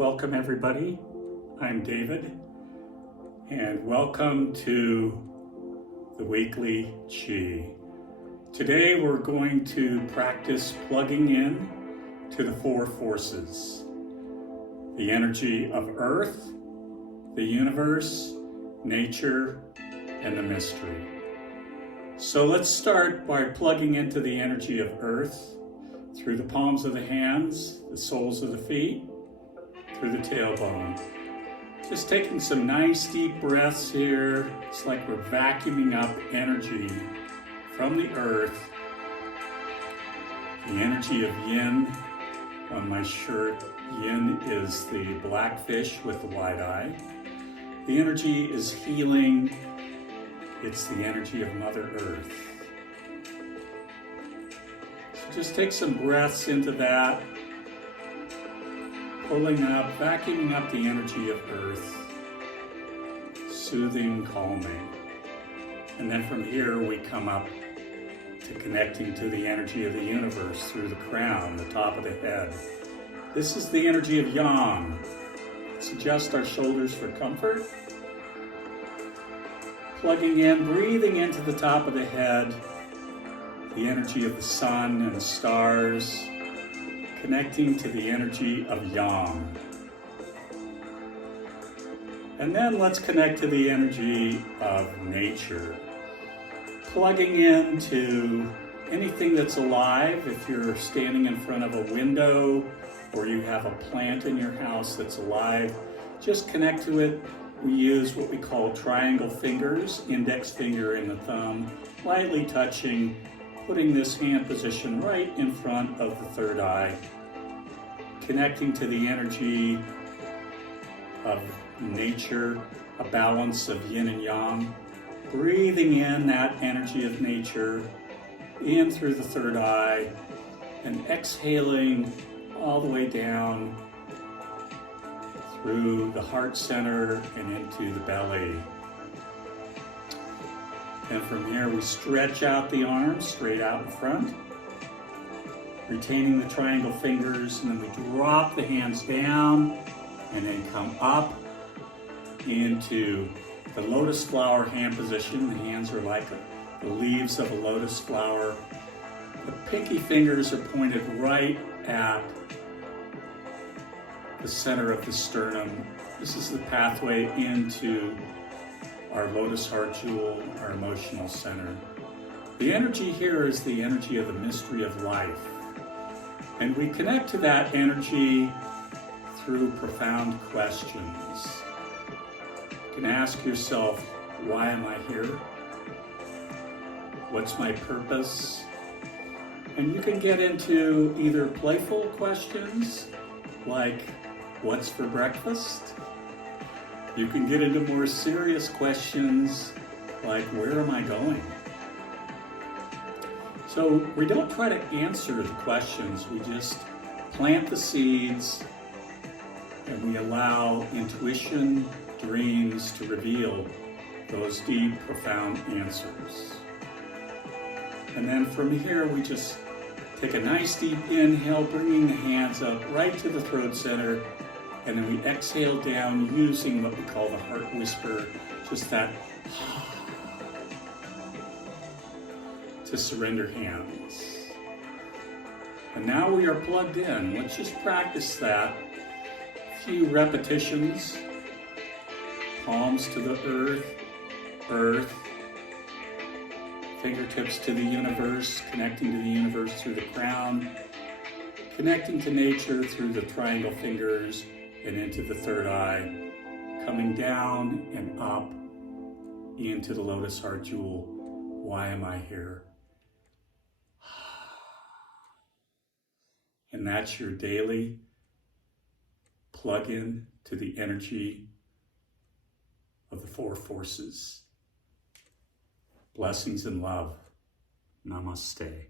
Welcome everybody, I'm David, and welcome to the Weekly Qi. Today we're going to practice plugging in to the four forces: the energy of Earth, the universe, nature, and the mystery. So let's start by plugging into the energy of Earth through the palms of the hands, the soles of the feet, through the tailbone. Just taking some nice deep breaths here. It's like we're vacuuming up energy from the earth. The energy of yin on my shirt. Yin is the black fish with the wide eye. The energy is healing. It's the energy of Mother Earth. So just take some breaths into that. Pulling up, vacuuming up the energy of Earth, soothing, calming. And then from here we come up to connecting to the energy of the universe through the crown, the top of the head. This is the energy of yang. Let's adjust our shoulders for comfort. Plugging in, breathing into the top of the head, the energy of the sun and the stars, connecting to the energy of yang. And then let's connect to the energy of nature. Plugging into anything that's alive. If you're standing in front of a window or you have a plant in your house that's alive, just connect to it. We use what we call triangle fingers, index finger and the thumb, lightly touching, putting this hand position right in front of the third eye, connecting to the energy of nature, a balance of yin and yang, breathing in that energy of nature in through the third eye, and exhaling all the way down through the heart center and into the belly. And from here we stretch out the arms straight out in front, retaining the triangle fingers, and then we drop the hands down and then come up into the lotus flower hand position. The hands are like the leaves of a lotus flower. The pinky fingers are pointed right at the center of the sternum. This is the pathway into our lotus heart jewel, our emotional center. The energy here is the energy of the mystery of life. And we connect to that energy through profound questions. You can ask yourself, why am I here? What's my purpose? And you can get into either playful questions, like, what's for breakfast? You can get into more serious questions like, where am I going? So we don't try to answer the questions, we just plant the seeds and we allow intuition, dreams to reveal those deep, profound answers. And then from here we just take a nice deep inhale, bringing the hands up right to the throat center. And then we exhale down using what we call the heart whisper, just that to surrender hands. And now we are plugged in. Let's just practice that. A few repetitions. Palms to the earth, fingertips to the universe, connecting to the universe through the crown, connecting to nature through the triangle fingers, and into the third eye, coming down and up into the lotus heart jewel. Why am I here? And that's your daily plug-in to the energy of the four forces. Blessings and love. Namaste.